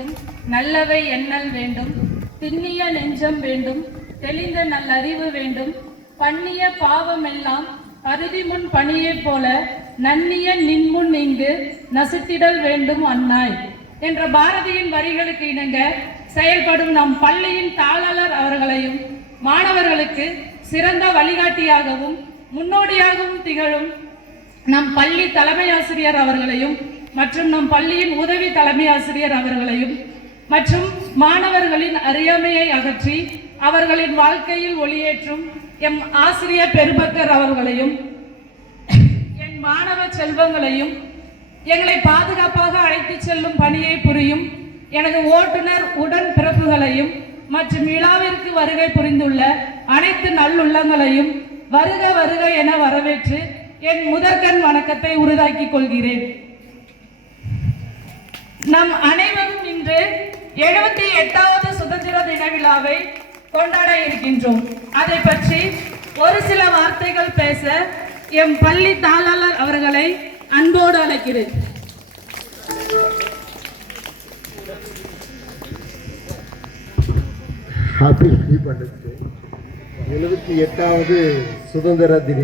வேண்டும், நல்லவை எண்ணல் வேண்டும், திண்ணிய நெஞ்சம் வேண்டும், தெளிந்த நல்லறிவு வேண்டும், பண்ணிய பாவமெல்லாம் அறுதி முன் பணியைப் போல நன்னிய நின்முன் இங்கு நசுத்திடல் வேண்டும் அன்னாய் என்ற பாரதியின் வரிகளுக்கு இணங்க செயல்படும் நம் பள்ளியின் தாளாளர் அவர்களையும் மாணவர்களுக்கு சிறந்த வழிகாட்டியாகவும் முன்னோடியாகவும் திகழும் நம் பள்ளி தலைமை ஆசிரியர் அவர்களையும் மற்றும் நம் பள்ளியின் உதவி தலைமை ஆசிரியர் அவர்களையும் மற்றும் மாணவர்களின் அறியாமையை அகற்றி அவர்களின் வாழ்க்கையில் ஒளியேற்றும் எம் ஆசிரியர் பெருமக்கள் அவர்களையும் என் மாணவ செல்வங்களையும் எங்களை பாதுகாப்பாக அழைத்து செல்லும் பணியை புரியும் எனது ஓட்டுநர் உடன் பிறப்புகளையும் மற்றும் விழாவிற்கு வருகை புரிந்துள்ள அனைத்து நல்லுள்ளங்களையும் வருக வருக என வரவேற்று என் முதற்கண் வணக்கத்தை உறுதாக்கிக் கொள்கிறேன். நம் அனைவரும் இன்று 78வது சுதந்திர தின விழாவை கொண்டாட இருக்கின்றோம். அதை பற்றி ஒரு சில வார்த்தைகள் பேச எம் பள்ளி தாளாளர் அவர்களை அன்போடு அழைக்கிறேன். ஹாப்பி 78வது சுதந்திர தின